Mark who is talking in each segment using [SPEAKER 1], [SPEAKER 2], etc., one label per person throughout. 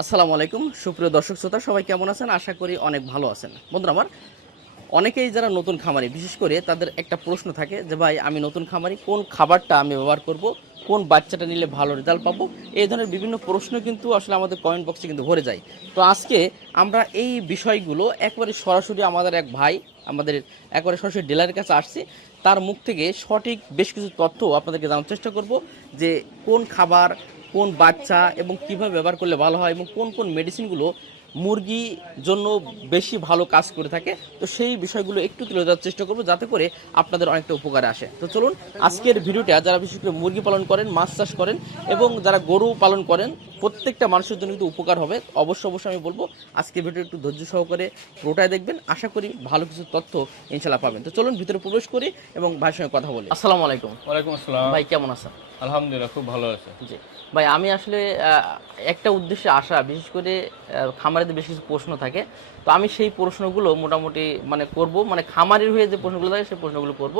[SPEAKER 1] আসসালামু আলাইকুম। সুপ্রিয় দর্শক শ্রোতা, সবাই কেমন আছেন? আশা করি অনেক ভালো আছেন। বন্ধুরা আমার, অনেকেই যারা নতুন খামারি, বিশেষ করে তাদের একটা প্রশ্ন থাকে যে, ভাই, আমি নতুন খামারি, কোন খাবারটা আমি ব্যবহার করব? কোন বাচ্চাটা নিলে ভালো রেজাল্ট পাবো? এই ধরনের বিভিন্ন প্রশ্ন কিন্তু আসলে আমাদের কমেন্ট বক্সে কিন্তু ভরে যায়। তো আজকে আমরা এই বিষয়গুলো একবারে সরাসরি আমাদের এক ভাই, আমাদের একবারে সরাসরি ডিলারের কাছে আসছি। তার মুখ থেকে সঠিক বেশ কিছু তথ্য আপনাদেরকে জানার চেষ্টা করব যে, কোন খাবার কোন বাচ্চা এবং কীভাবে ব্যবহার করলে ভালো হয় এবং কোন কোন মেডিসিনগুলো মুরগি জন্য বেশি ভালো কাজ করে থাকে, তো সেই বিষয়গুলো একটু তুলে ধরার চেষ্টা করব যাতে করে আপনাদের অনেকটা উপকারে আসে। তো চলুন, আজকের ভিডিওটা যারা বিশেষ করে মুরগি পালন করেন, মাছ চাষ করেন এবং যারা গরু পালন করেন প্রত্যেকটা মানুষের জন্য কিন্তু উপকার হবে। অবশ্য অবশ্যই আমি বলব আজকে ভিডিও একটু ধৈর্য সহকারে পুরোটাই দেখবেন। আশা করি ভালো কিছু তথ্য ইনশাল্লাহ পাবেন। তো চলুন ভিতরে প্রবেশ করি এবং ভাইয়ের সঙ্গে কথা বলি। আসসালামু আলাইকুম।
[SPEAKER 2] ওয়ালাইকুম আসসালাম।
[SPEAKER 1] ভাই কেমন আছেন?
[SPEAKER 2] আলহামদুলিল্লাহ খুব ভালো আছে।
[SPEAKER 1] জি। ভাই আমি আসলে একটা উদ্দেশ্যে আসা বিশেষ করে খামারেতে বেশ কিছু প্রশ্ন থাকে। তো আমি সেই প্রশ্নগুলো মোটামুটি মানে করব মানে খামারির হয়ে যে প্রশ্নগুলো থাকে সেই প্রশ্নগুলো করব।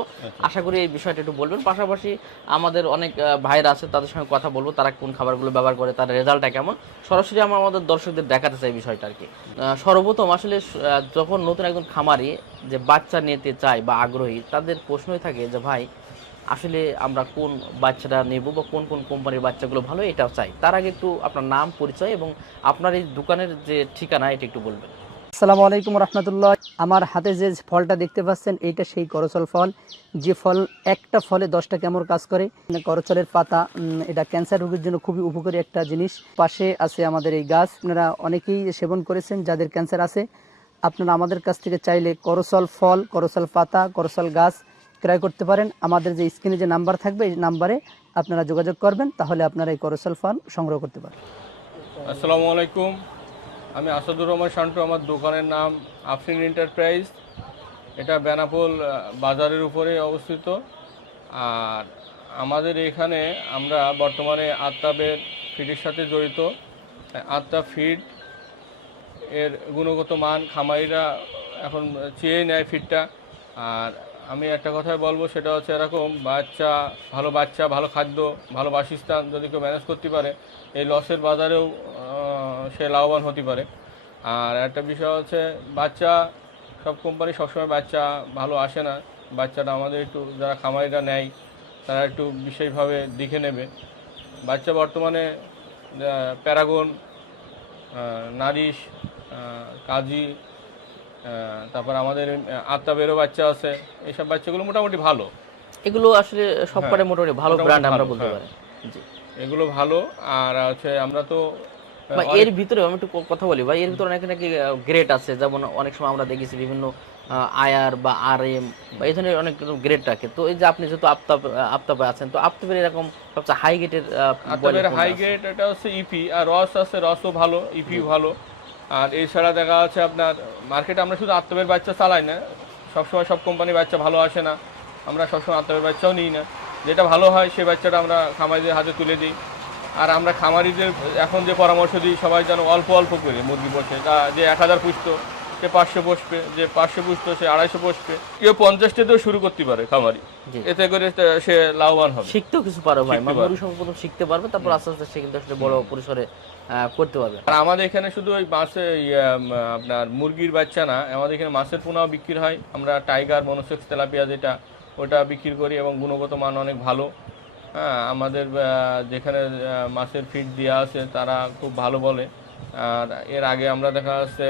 [SPEAKER 1] আশা করি এই বিষয়টা একটু বলবেন। পাশাপাশি আমাদের অনেক ভাইরা আছে তাদের সঙ্গে কথা বলব তারা কোন খাবারগুলো ব্যবহার করে তার রেজাল্টটা কেমন। সরাসরি আমার আমাদের দর্শকদের দেখাতে চাই বিষয়টা আর কি। সর্বপ্রথম আসলে যখন নতুন একজন খামারি যে বাচ্চা নিতে চায় বা আগ্রহী তাদের প্রশ্নই থাকে যে ভাই আসলে আমরা কোন বাচ্চাটা নেব বা কোন কোন কোম্পানির বাচ্চাগুলো ভালো এটাও চাই। তার আগে একটু আপনার নাম পরিচয় এবং আপনার এই দোকানের যে ঠিকানা এটা একটু বলবেন।
[SPEAKER 3] আসসালামু আলাইকুম রহমতুল্লাহ। আমার হাতে যে ফলটা দেখতে পাচ্ছেন, এইটা সেই করচল ফল। যে ফল, একটা ফলে দশটা কেমন কাজ করে? করচলের পাতা এটা ক্যান্সার রোগের জন্য খুবই উপকারী একটা জিনিস। পাশে আছে আমাদের এই গাছ। আপনারা অনেকেই সেবন করেছেন, যাদের ক্যান্সার আছে। আপনারা আমাদের কাছ থেকে চাইলে করচল ফল, করচল পাতা, করচল গাছ ক্রয় করতে পারেন। আমাদের যে স্ক্রিনে যে নাম্বার থাকবে, এই নাম্বারে আপনারা যোগাযোগ করবেন, তাহলে আপনারা এই করচল ফল সংগ্রহ করতে পারেন
[SPEAKER 2] আসসালামু আলাইকুম। আমি আসাদুর রহমান শান্টু, আমার দোকানের নাম আফরিন এন্টারপ্রাইজ এটা বেনাপোল বাজারের উপরে অবস্থিত। আর আমাদের এখানে আমরা বর্তমানে আত্মাবের ফিডের সাথে জড়িত। আত্মা ফিড এর গুণগত মান খামারিরা এখন চেয়ে নেয় ফিডটা আর আমি একটা কথাই বলব, সেটা হচ্ছে এরকম বাচ্চা, ভালো বাচ্চা, ভালো খাদ্য, ভালো বাসস্থান যদি কেউ ম্যানেজ করতে পারে, এই লসের বাজারেও সে লাভবান হতে পারে। আর একটা বিষয় হচ্ছে বাচ্চা সব কোম্পানি সবসময় বাচ্চা ভালো আসে না। বাচ্চাটা আমাদের একটু যারা খামারিরা নেয় তারা একটু বিশেষভাবে দেখে নেবে। বাচ্চা বর্তমানে প্যারাগন নারিশ কাজী তারপর আমাদের আত্মাবেরও বাচ্চা আছে। এইসব বাচ্চাগুলো মোটামুটি ভালো।
[SPEAKER 1] এগুলো আসলে সবকটা মোটামুটি ভালো ব্র্যান্ড আমরা বলতে
[SPEAKER 2] হ্যাঁ।
[SPEAKER 1] পারি।
[SPEAKER 2] এগুলো ভালো আর হচ্ছে আমরা তো
[SPEAKER 1] বা এর ভিতরে আমি একটু কথা বলি ভাই এর ভিতরে অনেক নাকি গ্রেড আছে যেমন অনেক সময় আমরা দেখেছি বিভিন্ন আয়ার বা আর এম বা এই ধরনের অনেক গ্রেড থাকে। তো এই যে আপনি যেহেতু আফতাব আফতাবে আছেন তো আফতাবের এরকম সবচেয়ে হাই গ্রেডের
[SPEAKER 2] হাই গ্রেড এটা হচ্ছে ইপি আর রস আছে রসও ভালো ইপি ভালো। আর এছাড়া দেখা যাচ্ছে আপনার মার্কেটে আমরা শুধু আত্মাবের বাচ্চা চালাই না সবসময় সব কোম্পানির বাচ্চা ভালো আসে না আমরা সবসময় আত্মাবের বাচ্চাও নিই না। যেটা ভালো হয় সেই বাচ্চাটা আমরা খামারিদের হাতে তুলে দিই। আর আমরা খামারিদের এখন যে পরামর্শ দিই সবাই যেন অল্প অল্প করে মুরগি বসে তা যে এক হাজার পুষতো সে পাঁচশো বসবে যে পাঁচশো পুষতো সে আড়াইশো বসবে কেউ পঞ্চাশটা দিয়েও শুরু করতে পারে খামারি। এতে করে সে লাভবান হবে।
[SPEAKER 1] শিখতেও কিছু পারো ভাই। মুরগি সম্পর্কে শিখতে পারবে তারপর আস্তে আস্তে সে কিন্তু আসলে বড় পরিসরে করতে পারবে।
[SPEAKER 2] আর আমাদের এখানে শুধু ওই মাছে আপনার মুরগির বাচ্চা না আমাদের এখানে মাছের পোনাও বিক্রি হয়। আমরা টাইগার মনোসেক্স তেলাপিয়া যেটা ওটা বিক্রি করি এবং গুণগত মান অনেক ভালো। হ্যাঁ আমাদের যেখানে মাছের ফিড দেওয়া আছে, তারা খুব ভালো বলে। আর এর আগে আমরা দেখা যাচ্ছে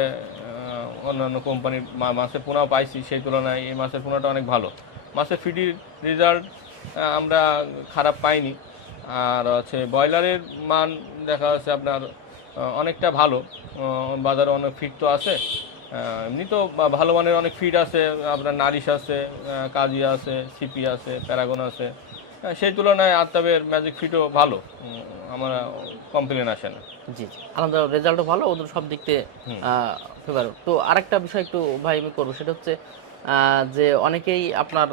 [SPEAKER 2] অন্যান্য কোম্পানির মাছের পোনাও পাইছি, সেই তুলনায় এই মাছের পোনাটা অনেক ভালো। মাছের ফিডির রেজাল্ট আমরা খারাপ পাইনি। আর হচ্ছে ব্রয়লারের মান দেখা যাচ্ছে আপনার অনেকটা ভালো। বাজারে অনেক ফিড তো আছে। এমনি তো ভালো মানের অনেক ফিড আছে। আপনার নারিশ আছে কাজি আছে, সিপি আছে, প্যারাগন আছে। সেই তুলনায় আত্মাবের ম্যাজিক ফিটও ভালো। আমার কমপ্লেন আসে না।
[SPEAKER 1] জি জি। আলহামদুলিল্লাহ রেজাল্টও ভালো ওদের সব দিক থেকে ফেভার তো আরেকটা বিষয় একটু ভাই আমি করব সেটা হচ্ছে যে অনেকেই আপনার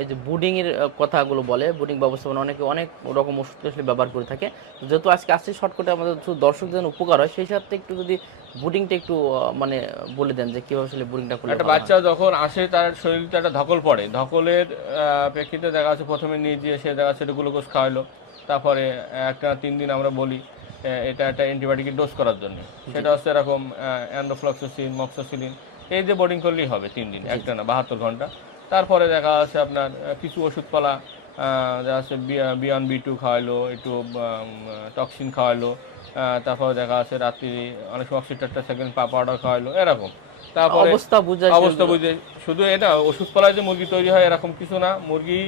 [SPEAKER 1] এই যে বুডিং এর কথাগুলো বলে বুডিং ব্যবস্থাপনা অনেকে অনেক রকম ওষুধ আসলে ব্যবহার করে থাকে। যেহেতু আজকে আসছে শর্টকাটে আমাদের শুধু দর্শকদের জন্য উপকার হয় সেই সাথে একটু যদি বুডিংটা একটু মানে বলে দেন যে কীভাবে আসলে বুডিংটা করলে
[SPEAKER 2] একটা বাচ্চা যখন আসে তার শরীরটা একটা ধকল পড়ে। ধকলের প্রেক্ষিতে দেখা যাচ্ছে প্রথমে নিয়ে গিয়ে সে দেখা যাচ্ছে গ্লুকোজ খাওয়ালো তারপরে একটা তিন দিন আমরা বলি এটা একটা অ্যান্টিবায়োটিকের ডোজ করার জন্য। সেটা হচ্ছে এরকম অ্যান্ডোফ্লক্সোসিন মক্সোসিলিন এই যে বোর্ডিং করলেই হবে তিন দিন একটা না বাহাত্তর ঘণ্টা। তারপরে দেখা যাচ্ছে আপনার কিছু ওষুধপালা দেখা যাচ্ছে বিয়ান বি টু খাওয়াইলো একটু টক্সিন খাওয়াইলো তারপরে দেখা যাচ্ছে রাত্রি অনেক সময় অক্সিটারটা সেকেন্ড পা পাউডার খাওয়াইলো এরকম। তারপরে
[SPEAKER 1] অবস্থা বুঝে
[SPEAKER 2] অবস্থা বুঝে শুধু এটা ওষুধ পালায় যে মুরগি তৈরি হয় এরকম কিছু না মুরগি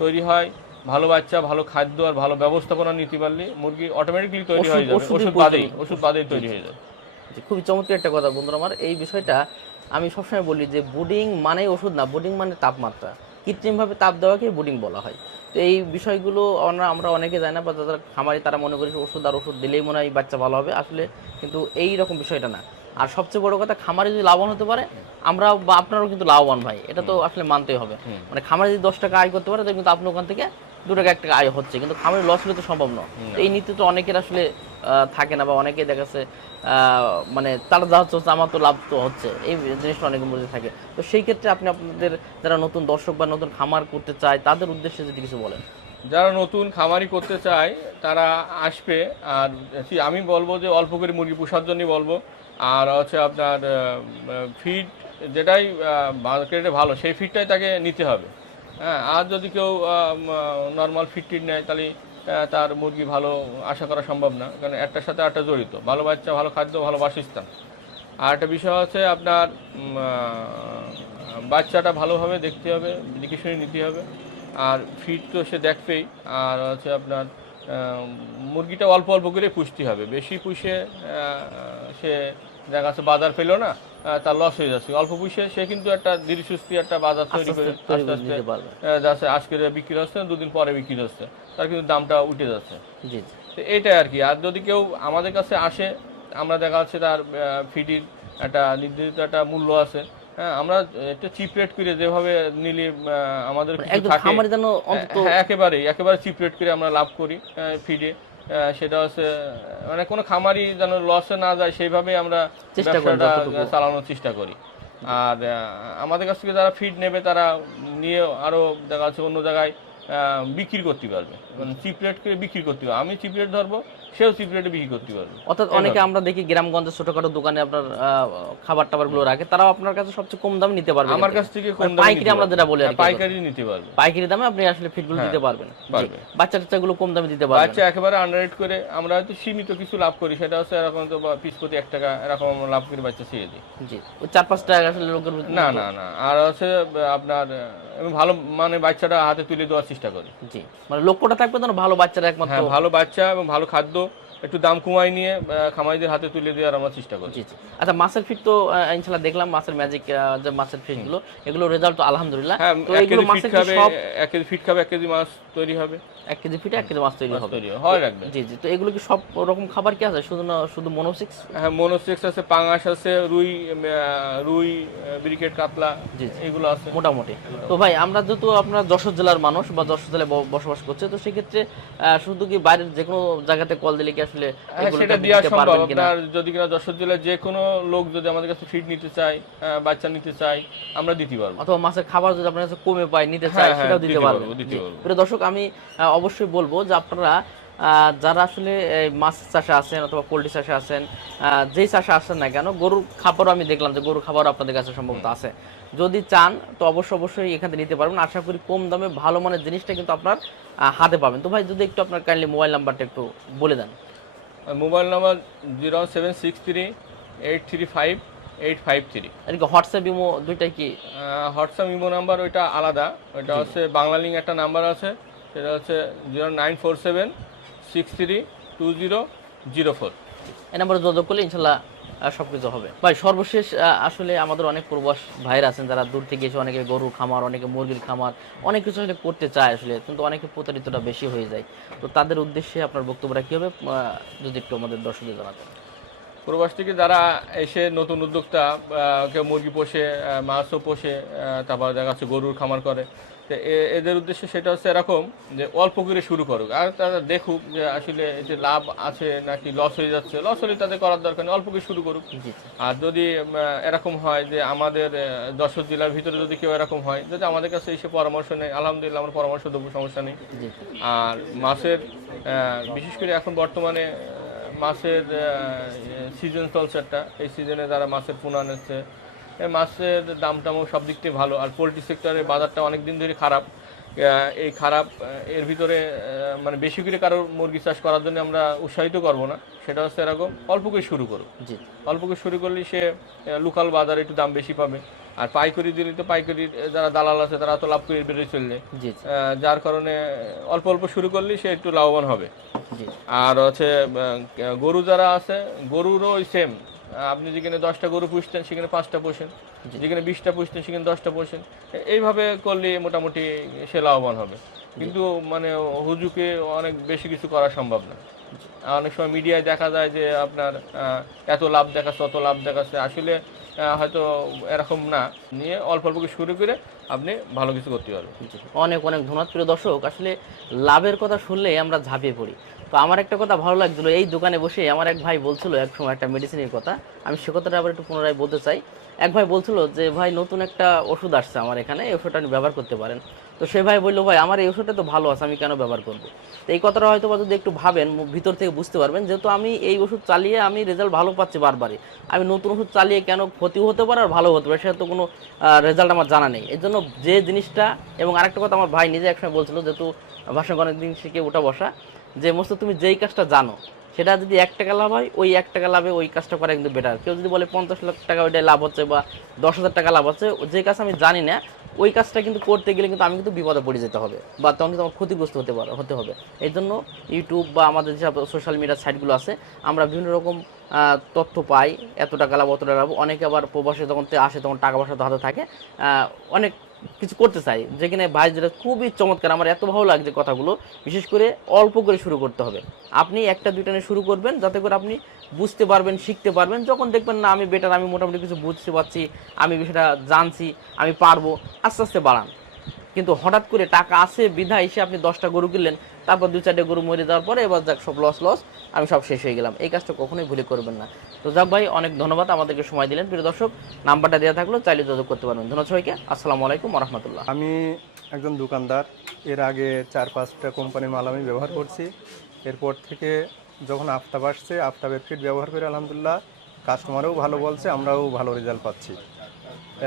[SPEAKER 2] তৈরি হয় ভালো বাচ্চা ভালো খাদ্য আর ভালো ব্যবস্থাপনা নিতে পারলে মুরগি অটোমেটিকলি তৈরি হয়ে যাবে ওষুধ বাদেই ওষুধ বাদেই তৈরি হয়ে যাবে।
[SPEAKER 1] খুবই চমৎকার একটা কথা বন্ধুরা আমার এই বিষয়টা আমি সবসময় বলি যে বুডিং মানে ওষুধ না বুডিং মানে তাপমাত্রা। কৃত্রিমভাবে তাপ দেওয়াকে বুডিং বলা হয়। তো এই বিষয়গুলো আমরা আমরা অনেকে জানি না বা যারা খামারি তারা মনে করি ওষুধ আর ওষুধ দিলেই মনে হয় বাচ্চা ভালো হবে। আসলে কিন্তু এই রকম বিষয়টা না। আর সবচেয়ে বড় কথা খামারে যদি লাভবান হতে পারে আমরা বা আপনারও কিন্তু লাভবান ভাই। এটা তো আসলে মানতেই হবে। মানে খামারে যদি দশ টাকা আয় করতে পারে তো কিন্তু আপনার ওখান থেকে দু টাকা এক টাকা আয় হচ্ছে কিন্তু খামারে লস হলে তো সম্ভব না এই নীতি তো অনেকের আসলে থাকে না বা অনেকে দেখা যাচ্ছে মানে তারা যা হচ্ছে আমার তো লাভ তো হচ্ছে। এই জিনিসটা অনেকের মধ্যে থাকে। তো সেই ক্ষেত্রে আপনি আপনাদের যারা নতুন দর্শক বা নতুন খামার করতে চায় তাদের উদ্দেশ্যে যদি কিছু বলেন।
[SPEAKER 2] যারা নতুন খামারি করতে চায় তারা আসবে আর আমি বলব যে অল্প করে মুরগি পোষার জন্যই বলব। আর হচ্ছে আপনার ফিড যেটাই মার্কেটে ভালো সেই ফিডটাই তাকে নিতে হবে। হ্যাঁ আর যদি কেউ নর্মাল ফিড টিড নেয়, তাহলে তার মুরগি ভালো আশা করা সম্ভব না। কারণ একটার সাথে একটা জড়িত। ভালো বাচ্চা, ভালো খাদ্য, ভালো বাসস্থান। আর একটা বিষয় হচ্ছে আপনার বাচ্চাটা ভালোভাবে দেখতে হবে দেখে নিতে হবে। আর ফিট তো সে দেখবেই। আর হচ্ছে আপনার মুরগিটা অল্প অল্প করে পুষতে হবে। বেশি পুষে সে দেখা যাচ্ছে বাজার পেল না তার লস হয়ে যাচ্ছে। অল্প পুষে সে কিন্তু একটা ধীরে সুস্থি একটা বাজার তৈরি করে
[SPEAKER 1] আস্তে
[SPEAKER 2] আস্তে যাচ্ছে আজকে বিক্রি হচ্ছে দুদিন পরে বিক্রি হচ্ছে। তার কিন্তু দামটা উঠে যাচ্ছে। তো এইটাই আর কি। আর যদি কেউ আমাদের কাছে আসে আমরা দেখা যাচ্ছে তার ফিটির একটা নির্ধারিত একটা মূল্য আছে। হ্যাঁ আমরা একটা চিপ রেট করে যেভাবে নিলে আমাদের
[SPEAKER 1] অন্তত
[SPEAKER 2] হ্যাঁ, একেবারেই একেবারে চিপ রেট করে আমরা লাভ করি ফিডে। সেটা হচ্ছে মানে কোনো খামারি যেন লসে না যায় সেইভাবে আমরা ব্যবসাটা চালানোর চেষ্টা করি। আর আমাদের কাছ থেকে যারা ফিড নেবে তারা নিয়ে আরও দেখা যাচ্ছে অন্য জায়গায় বিক্রি করতে পারবে। মানে চিপ রেট করে বিক্রি করতে পারবে। আমি চিপ রেট ধরবো সেও চিপ রেটে বিক্রি করতে পারবে।
[SPEAKER 1] অর্থাৎ অনেকে আমরা দেখি গ্রামগঞ্জে ছোটখাটো দোকানে আপনার খাবার টাবারগুলো রাখে। তারাও আপনার কাছে সবচেয়ে কম দামে নিতে পারবে
[SPEAKER 2] আমার কাছ থেকে কম
[SPEAKER 1] মানে
[SPEAKER 2] দামে
[SPEAKER 1] পাইকারি আমরা যেটা বলি
[SPEAKER 2] হ্যাঁ, পাইকারি নিতে পারবে।
[SPEAKER 1] পাইকারি দামে আপনি আসলে ফিটগুলো দিতে পারবেন।
[SPEAKER 2] হ্যাঁ, পারবে।
[SPEAKER 1] বাচ্চা টাচ্চাগুলো কম দামে দিতে পারবেন।
[SPEAKER 2] বাচ্চা একেবারে আন্ডারেট করে আমরা হয়তো সীমিত কিছু লাভ করি। সেটা হচ্ছে এরকম তো পিস প্রতি এক টাকা এরকম লাভ করে বাচ্চা ছেড়ে দিই
[SPEAKER 1] জি। ওই চার পাঁচ টাকা আসলে লোকের
[SPEAKER 2] না না না। আর হচ্ছে আপনার ভালো মানে বাচ্চাটা হাতে তুলে দেওয়ার চেষ্টা করি।
[SPEAKER 1] জি। মানে লক্ষ্যটা থাকবে যেন ভালো বাচ্চারা একমাত্র
[SPEAKER 2] হ্যাঁ ভালো বাচ্চা এবং ভালো খাদ্য একটু দাম কমাই নিয়ে আহ, খামারিদের হাতে তুলে দেওয়ার আমরা চেষ্টা করি
[SPEAKER 1] জি জি। আচ্ছা মাছের ফিট তো ইনশাল্লাহ দেখলাম মাছের ম্যাজিক যে মাছের ফিটগুলো এগুলো রেজাল্ট তো আলহামদুলিল্লাহ।
[SPEAKER 2] হ্যাঁ
[SPEAKER 1] তো
[SPEAKER 2] এক
[SPEAKER 1] এগুলো
[SPEAKER 2] কেজি ফিট খাবে
[SPEAKER 1] সব
[SPEAKER 2] এক কেজি ফিট খাবে এক কেজি মাছ তৈরি হবে।
[SPEAKER 1] এক কেজি ফিটে এক কেজি মাছ তৈরি হবে।
[SPEAKER 2] তৈরি হয় রাখবে।
[SPEAKER 1] জি জি। তো এগুলো কি সব রকম খাবার কি আছে? শুধু শুধু মনোসিক্স
[SPEAKER 2] হ্যাঁ মনোসেক্স আছে পাঙাশ আছে রুই রুই ব্রিকেট কাতলা
[SPEAKER 1] জি,
[SPEAKER 2] এগুলো আছে।
[SPEAKER 1] মোটামুটি। তো ভাই আমরা যেহেতু আপনার যশোর জেলার মানুষ বা যশোর জেলায় বসবাস করছে তো সেক্ষেত্রে শুধু কি বাইরের যে কোনো জায়গাতে কল দিলে কি আসলে
[SPEAKER 2] হ্যাঁ, সেটা দেওয়া সম্ভব। আপনার যদি কিনা যশোর জেলায় যে কোনো লোক যদি আমাদের কাছে ফিড নিতে চায় বাচ্চা নিতে চায় আমরা দিতে পারব।
[SPEAKER 1] অথবা মাছের খাবার যদি আপনার কাছে কমে পায় নিতে
[SPEAKER 2] হ্যাঁ,
[SPEAKER 1] চায়
[SPEAKER 2] হ্যাঁ,
[SPEAKER 1] সেটাও দিতে
[SPEAKER 2] পারব,
[SPEAKER 1] প্রিয় দর্শক আমি অবশ্যই বলব যে আপনারা যারা আসলে মাছ চাষে আছেন অথবা পোলট্রি চাষে আছেন যেই চাষে আসেন না কেন গরুর খাবারও আমি দেখলাম যে গরুর খাবারও আপনাদের কাছে সম্ভবত আছে। যদি চান তো অবশ্যই অবশ্যই এখান নিতে পারবেন। আশা করি কম দামে ভালো মানের জিনিসটা কিন্তু আপনার হাতে পাবেন। তো ভাই যদি একটু আপনার কাইন্ডলি মোবাইল নাম্বারটা একটু বলে দেন।
[SPEAKER 2] Mobile number zero seven six three eight three five eight five three.
[SPEAKER 1] আর কি হোয়াটসঅ্যাপ ইমো দুইটা কি?
[SPEAKER 2] হোয়াটসঅ্যাপ ইমো নাম্বার ওইটা আলাদা। ওইটা হচ্ছে বাংলা লিঙ্ক একটা নাম্বার আছে সেটা হচ্ছে zero nine four seven six three two zero zero four.
[SPEAKER 1] এই নাম্বারে যোগাযোগ করলে ইনশাল্লাহ সবকিছু হবে। ভাই, সর্বশেষ আসলে আমাদের অনেক প্রবাস ভাইরা আছেন যারা দূর থেকে এসে অনেকে গরুর খামার, অনেকে মুরগির খামার, অনেক কিছু আসলে করতে চায় আসলে, কিন্তু অনেকে প্রতারিতটা বেশি হয়ে যায়। তো তাদের উদ্দেশ্যে আপনার বক্তব্যটা কি হবে? যদি একটু আমাদের দর্শকদের জানাতেন।
[SPEAKER 2] প্রবাস থেকে যারা এসে নতুন উদ্যোক্তা কেউ মুরগি পোষে মাছও পোষে তারপর দেখা যাচ্ছে গরুর খামার করে এদের উদ্দেশ্যে সেটা হচ্ছে এরকম যে অল্প করে শুরু করুক। আর তারা দেখুক যে আসলে এতে লাভ আছে নাকি লস হয়ে যাচ্ছে লস হলে তাদের করার দরকার নেই অল্প করে শুরু করুক। আর যদি এরকম হয় যে আমাদের যশোর জেলার ভিতরে যদি কেউ এরকম হয় যদি আমাদের কাছে এসে পরামর্শ নেই আলহামদুলিল্লাহ আমরা পরামর্শ দেবো সমস্যা নেই। আর মাছের বিশেষ করে এখন বর্তমানে মাছের সিজন চলছে একটা। এই সিজনে যারা মাছের পোনা নিচ্ছে মাছের দামটামও সব দিক থেকে ভালো। আর পোলট্রি সেক্টরের বাজারটা অনেক দিন ধরে খারাপ। এই খারাপ এর ভিতরে মানে বেশি করে কারোর মুরগি চাষ করার জন্য আমরা উৎসাহিত করব না। সেটা হচ্ছে এরকম অল্প করে শুরু করো।
[SPEAKER 1] জি।
[SPEAKER 2] অল্প করে শুরু করলে সে লোকাল বাজারে একটু দাম বেশি পাবে। আর পাইকারি দিলে তো পাইকারির যারা দালাল আছে তারা তো লাভ করে বেড়ে চললে।
[SPEAKER 1] জি
[SPEAKER 2] যার কারণে অল্প অল্প শুরু করলে সে একটু লাভবান হবে।
[SPEAKER 1] জি।
[SPEAKER 2] আর হচ্ছে গরু যারা আছে গরুরও সেম আপনি যেখানে দশটা গরু পুষতেন সেখানে পাঁচটা পোষেন। যেখানে বিশটা পুষতেন সেখানে দশটা পোষেন। এইভাবে করলে মোটামুটি সে লাভবান হবে। কিন্তু মানে হুজুকে অনেক বেশি কিছু করা সম্ভব না। অনেক সময় মিডিয়ায় দেখা যায় যে আপনার এত লাভ দেখাচ্ছে অত লাভ দেখাচ্ছে। আসলে হয়তো এরকম না। নিয়ে অল্প অল্প শুরু করে আপনি ভালো কিছু করতে পারবেন।
[SPEAKER 1] অনেক অনেক ধন্যবাদ। প্রিয় দর্শক আসলে লাভের কথা শুনলে আমরা ঝাঁপিয়ে পড়ি। তো আমার একটা কথা ভালো লাগছিল, এই দোকানে বসে আমার এক ভাই বলছিল এক সময় একটা মেডিসিনের কথা, আমি সে কথাটা আবার একটু পুনরায় বলতে চাই। এক ভাই বলছিল যে, ভাই, নতুন একটা ওষুধ আসছে আমার এখানে, এই ওষুধটা আপনি ব্যবহার করতে পারেন। তো সে ভাই বলল, ভাই, আমার এই ওষুধটা তো ভালো আছে, আমি কেন ব্যবহার করব? তো এই কথাটা হয়তো যদি একটু ভাবেন ভিতর থেকে বুঝতে পারবেন, যেহেতু আমি এই ওষুধ চালিয়ে আমি রেজাল্ট ভালো পাচ্ছি বারবারই। আমি নতুন ওষুধ চালিয়ে কেন ক্ষতি হতে পারে আর ভালো হতে পারে, সেটা তো কোনো রেজাল্ট আমার জানা নেই। এর জন্য যে জিনিসটা, এবং আরেকটা কথা আমার ভাই নিজে একসময় বলছিল, যেহেতু অনেক দিন শিখে ওঠা বসা যে মস্ত তুমি যেই কাজটা জানো, সেটা যদি এক টাকা লাভ হয়, ওই এক টাকা লাভে ওই কাজটা করা কিন্তু বেটার কেউ যদি বলে পঞ্চাশ লাখ টাকা ওইটাই লাভ হচ্ছে বা দশ হাজার টাকা লাভ হচ্ছে, যে কাজ আমি জানি না, ওই কাজটা কিন্তু করতে গেলে কিন্তু আমি কিন্তু বিপদে পড়ে যেতে হবে বা তখন কিন্তু আমার ক্ষতিগ্রস্ত হতে পারে, হতে হবে। এই জন্য ইউটিউব বা আমাদের যেসব সোশ্যাল মিডিয়ার সাইটগুলো আছে, আমরা বিভিন্ন রকম তথ্য পাই, এত টাকা লাভ অত টাকা লাভ। অনেকে আবার প্রবাসে যখন আসে, তখন টাকা পয়সা তো হাতে থাকে। অনেক কিছু করতে চাই যেখানে ভাই যেটা খুবই চমৎকার, আমার এত ভালো লাগছে কথাগুলো, বিশেষ করে অল্প করে শুরু করতে হবে। আপনি একটা, দুইটা নিয়ে শুরু করবেন, যাতে করে আপনি বুঝতে পারবেন, শিখতে পারবেন। যখন দেখবেন, না, আমি বেটার আমি মোটামুটি কিছু বুঝতে পারছি, আমি বিষয়টা জানছি, আমি পারব, আস্তে আস্তে বাড়ান। কিন্তু হঠাৎ করে টাকা আছে, বিধা এসে আপনি দশটা গরু কিনলেন, তারপর দু চারটে গরু মরে দেওয়ার পরে এবার যাক সব লস লস আমি সব শেষ হয়ে গেলাম। এই কাজটা কখনোই ভুলে করবেন না। তো যাক ভাই, অনেক ধন্যবাদ আমাদেরকে সময় দিলেন। প্রিয় দর্শক, নাম্বারটা দেওয়া থাকল, চাইলে যোগাযোগ করতে পারবেন। ধন্যবাদ সবাইকে। আসসালামু আলাইকুম রহমতুল্লাহ।
[SPEAKER 4] আমি একজন দোকানদার। এর আগে চার, পাঁচটা কোম্পানির মাল আমি ব্যবহার করছি। এরপর থেকে যখন আফতাব আসছে, আফতাবের ফিট ব্যবহার করে আলহামদুলিল্লাহ কাস্টমারও ভালো বলছে, আমরাও ভালো রেজাল্ট পাচ্ছি।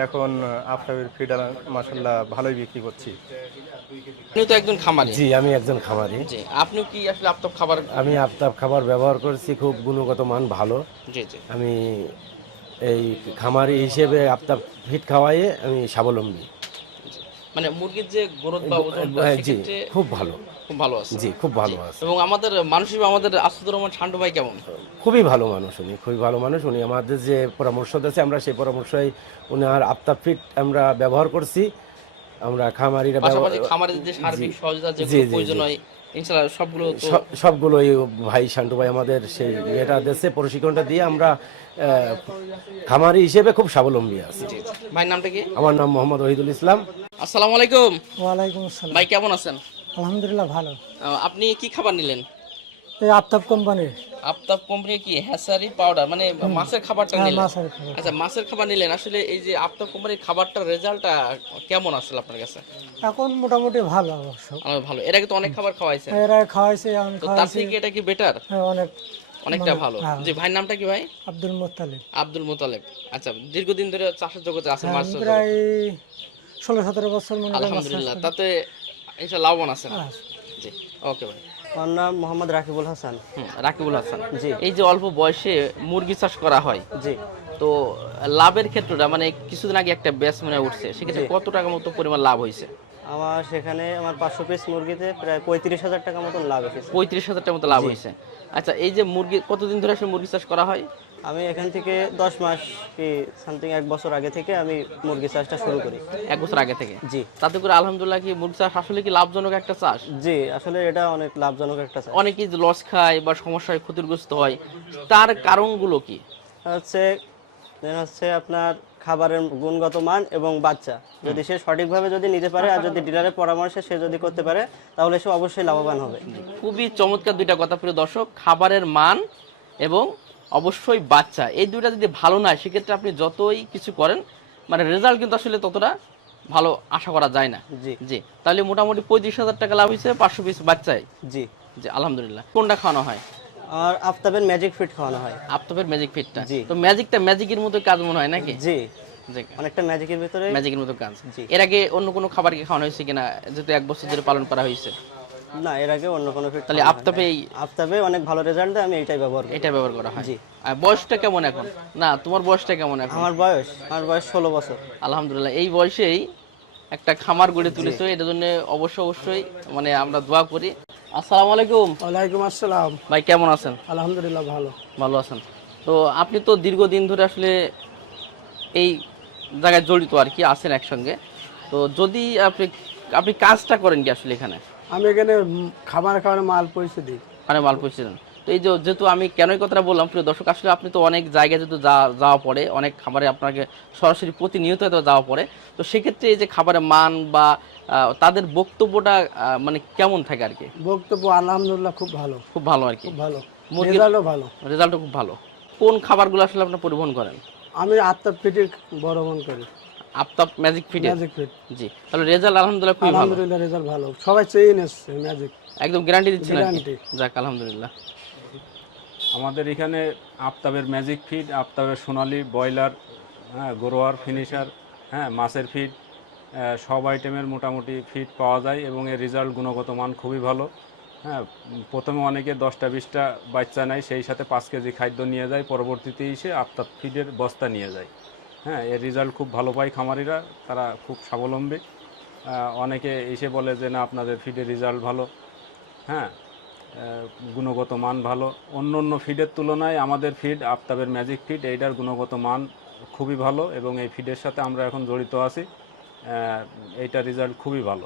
[SPEAKER 4] এখন আফতাবের ফিডার মাসাল্লাহ ভালোই বিক্রি করছি।
[SPEAKER 1] আপনি তো একজন খামারি।
[SPEAKER 5] জি আমি একজন খামারি।
[SPEAKER 1] জি আপনি কি আসলে আফতাব খাবার
[SPEAKER 5] আমি আফতাব খাবার ব্যবহার করছি খুব গুণগত মান ভালো।
[SPEAKER 1] জি জি।
[SPEAKER 5] আমি এই খামারি হিসেবে আফতাব ফিট খাওয়াইয়ে আমি স্বাবলম্বী।
[SPEAKER 1] মানে মুরগির যে গ্রোথ বা ওজনটা
[SPEAKER 5] হ্যাঁ, জি খুব ভালো।
[SPEAKER 1] খুব ভালো আছে।
[SPEAKER 5] জি খুব ভালো আছে।
[SPEAKER 1] এবং আমাদের মানুষ হিসেবে আমাদের আসাদুর রহমান শান্টু ভাই কেমন?
[SPEAKER 5] খুবই ভালো মানুষ উনি খুবই ভালো মানুষ। উনি আমাদের যে পরামর্শ দিয়েছে আমরা সেই পরামর্শই উনার আফতাব ফিট আমরা ব্যবহার করছি। আমরা খামারিরা
[SPEAKER 1] পাশাপাশি খামারের যে সার্বিক সহযোগিতা
[SPEAKER 5] জি,
[SPEAKER 1] প্রয়োজন হয় ইনশাআল্লাহ সবগুলো
[SPEAKER 5] সবগুলোই ভাই শান্টু ভাই আমাদের সেই ইয়েটা দিচ্ছে প্রশিক্ষণটা দিয়ে আমরা খামারি হিসেবে খুব স্বাবলম্বী আছি।
[SPEAKER 1] ভাইয়ের নামটা কি?
[SPEAKER 5] আমার নাম মোহাম্মদ ওহিদুল ইসলাম।
[SPEAKER 1] আসসালামু আলাইকুম।
[SPEAKER 6] ওয়ালাইকুম আসসালাম।
[SPEAKER 1] ভাই কেমন আছেন?
[SPEAKER 6] আলহামদুলিল্লাহ ভালো।
[SPEAKER 1] আপনি কি খাবার নিলেন?
[SPEAKER 6] এই আফতাব কোম্পানির।
[SPEAKER 1] আফতাব কোম্পানি কি হ্যাসারি পাউডার? মানে মাছের খাবারটা
[SPEAKER 6] হ্যাঁ,
[SPEAKER 1] নিলেন? আচ্ছা মাছের খাবার নিলেন। আসলে এই যে আফতাব কোম্পানির খাবারটার রেজাল্টটা কেমন আসলে আপনার কাছে?
[SPEAKER 6] এখন মোটামুটি ভালো অবশ্য।
[SPEAKER 1] ভালো। এর আগে তো অনেক খাবার খাওয়াইছেন।
[SPEAKER 6] এরা খাওয়াইছে আমি
[SPEAKER 1] তো তার থেকে এটা কি বেটার
[SPEAKER 6] হ্যাঁ, অনেক
[SPEAKER 1] অনেকটা
[SPEAKER 6] মানে,
[SPEAKER 1] ভালো।
[SPEAKER 6] হ্যাঁ।
[SPEAKER 1] জি ভাইয়ের নামটা কি ভাই?
[SPEAKER 6] আব্দুল মোত্তালিব।
[SPEAKER 1] আব্দুল মোতালেব আচ্ছা দীর্ঘদিন ধরে চাষের জগতে আছে
[SPEAKER 6] হ্যাঁ,
[SPEAKER 1] মাছ
[SPEAKER 6] প্রায় ষোলো সতেরো বছর মনে
[SPEAKER 1] আলহামদুলিল্লাহ তাতে লাভবান আছেন
[SPEAKER 6] হ্যাঁ।
[SPEAKER 1] জি ওকে ভাই।
[SPEAKER 7] আমার নাম মোহাম্মদ রাকিবুল হাসান।
[SPEAKER 1] রাকিবুল হাসান।
[SPEAKER 7] জি।
[SPEAKER 1] এই যে অল্প বয়সে মুরগি চাষ করা হয়
[SPEAKER 7] জি।
[SPEAKER 1] তো লাভের ক্ষেত্রটা মানে কিছুদিন আগে একটা ব্যাস মনে উঠছে সেক্ষেত্রে কত টাকা মতো পরিমাণ লাভ হয়েছে?
[SPEAKER 7] আমার সেখানে আমার পাঁচশো পিস মুরগিতে প্রায় পঁয়ত্রিশ হাজার টাকা মতন লাভ এসেছে
[SPEAKER 1] পঁয়ত্রিশ হাজার টাকা মতো লাভ হয়েছে। আচ্ছা এই যে মুরগি কতদিন ধরে আসলে মুরগি চাষ করা হয়?
[SPEAKER 7] আমি এখান থেকে দশ মাস কি সামথিং এক বছর আগে থেকে আমি মুরগি চাষটা শুরু করি।
[SPEAKER 1] এক বছর আগে থেকে?
[SPEAKER 7] জি।
[SPEAKER 1] তাতে করে আলহামদুলিল্লাহ কি মুরগি চাষ আসলে কি লাভজনক একটা চাষ?
[SPEAKER 7] জি আসলে এটা অনেক লাভজনক একটা চাষ।
[SPEAKER 1] অনেকেই লস খায় বা সমস্যায় ক্ষতিগ্রস্ত হয় তার কারণগুলো কি?
[SPEAKER 7] হচ্ছে হচ্ছে আপনার খাবারের গুণগত মান এবং বাচ্চা। যদি সে সঠিকভাবে যদি নিতে পারে আর যদি ডিলারের পরামর্শে সে যদি করতে পারে তাহলে সে অবশ্যই লাভবান হবে।
[SPEAKER 1] খুবই চমৎকার দুইটা কথা প্রিয় দর্শক খাবারের মান এবং অবশ্যই বাচ্চা। এই দুইটা যদি ভালো না সেক্ষেত্রে আপনি যতই কিছু করেন মানে রেজাল্ট কিন্তু আসলে ততটা ভালো আশা করা যায় না।
[SPEAKER 7] জি।
[SPEAKER 1] জি। তাহলে মোটামুটি পঁয়ত্রিশ হাজার টাকা লাভ হয়েছে পাঁচশো পিস বাচ্চায়।
[SPEAKER 7] জি।
[SPEAKER 1] জি আলহামদুলিল্লাহ। কোনটা খাওয়ানো হয়?
[SPEAKER 7] আর আফতাবের ম্যাজিক ফিট খাওয়ানো হয়।
[SPEAKER 1] আফতাবের ম্যাজিক ফিটটা তো ম্যাজিকটা ম্যাজিকের মতো কাজ মনে হয় নাকি?
[SPEAKER 7] জি। অনেকটা ম্যাজিকের ভিতরে
[SPEAKER 1] ম্যাজিকের মতো কাজ। এর আগে অন্য কোনো খাবার কি খাওয়ানো হয়েছে কিনা যেহেতু এক বছর ধরে পালন করা হয়েছে?
[SPEAKER 7] না এর আগে অন্য কোনো ফিট
[SPEAKER 1] তাহলে আফতাবে
[SPEAKER 7] আফতাবে অনেক ভালো রেজাল্ট দেয় আমি এইটাই ব্যবহার করি।
[SPEAKER 1] এটা ব্যবহার করা হয়?
[SPEAKER 7] জি।
[SPEAKER 1] আর বয়সটা কেমন এখন? না তোমার বয়সটা কেমন এখন?
[SPEAKER 7] আমার বয়স আমার বয়স ষোলো বছর।
[SPEAKER 1] আলহামদুলিল্লাহ এই বয়সেই একটা খামার গড়ে তুলেছো এটার জন্য অবশ্যই অবশ্যই মানে আমরা দোয়া করি। আসসালামু আলাইকুম।
[SPEAKER 6] ওয়ালাইকুম আসসালাম।
[SPEAKER 1] ভাই কেমন আছেন?
[SPEAKER 6] আলহামদুলিল্লাহ ভালো।
[SPEAKER 1] ভালো আছেন। তো আপনি তো দীর্ঘদিন ধরে আসলে এই জায়গায় জড়িত আর কি আছেন একসঙ্গে। তো যদি আপনি আপনি কাজটা করেন কি আসলে এখানে?
[SPEAKER 6] আমি এখানে খাবার খাবার মাল পরিচয় দিই।
[SPEAKER 1] মানে মাল পৌঁছেছেন তো এই যেহেতু আমি কেন এই কথাটা বললাম প্রিয় দর্শক আসলে আপনি তো অনেক জায়গায় যেহেতু যা- যাওয়া পড়ে অনেক খাবারে আপনাকে সরাসরি প্রতিনিয়ত যাওয়া পড়ে তো সেক্ষেত্রে এই যে খাবারের মান বা তাদের বক্তব্যটা মানে কেমন থাকে আর কি?
[SPEAKER 6] বক্তব্য আলহামদুলিল্লাহ খুব ভালো।
[SPEAKER 1] খুব ভালো আর কি।
[SPEAKER 6] ভালো। রেজাল্টও ভালো।
[SPEAKER 1] রেজাল্টও খুব ভালো। কোন খাবারগুলো আসলে আপনার পরিবহন করেন?
[SPEAKER 6] আমি আত্মা ফিটের বড় মন করি।
[SPEAKER 1] আফতাব ম্যাজিক ফিটে?
[SPEAKER 6] Magic feed.
[SPEAKER 1] জি। তাহলে রেজাল্ট আলহামদুলিল্লাহ খুবই ভালো।
[SPEAKER 6] আলহামদুলিল্লাহ রেজাল্ট ভালো। সবাই চেয়ে এসছে ম্যাজিক।
[SPEAKER 1] একদম গ্যারান্টি দিচ্ছেন?
[SPEAKER 6] Guarantee।
[SPEAKER 1] যাক আলহামদুলিল্লাহ।
[SPEAKER 8] আমাদের এখানে আফতাবের ম্যাজিক ফিড আফতাবের সোনালি ব্রয়লার হ্যাঁ গরোয়ার ফিনিশার হ্যাঁ মাছের ফিড সব আইটেমের মোটামুটি ফিড পাওয়া যায় এবং এর রেজাল্ট গুণগত মান খুবই ভালো। হ্যাঁ প্রথমে অনেকে দশটা, বিশটা বাচ্চা নেয়, সেই সাথে পাঁচ কেজি খাদ্য নিয়ে যায়, পরবর্তীতে এসে আফতাব ফিডের বস্তা নিয়ে যায়। হ্যাঁ এর রেজাল্ট খুব ভালো পায় খামারিরা, তারা খুব স্বাবলম্বী। অনেকে এসে বলে যে, না, আপনাদের ফিডের রেজাল্ট ভালো। হ্যাঁ গুণগত মান ভালো। অন্য অন্য ফিডের তুলনায় আমাদের ফিড আফতাবের ম্যাজিক ফিড এইটার গুণগত মান খুবই ভালো এবং এই ফিডের সাথে আমরা এখন জড়িত আছি। এইটার রেজাল্ট খুবই ভালো।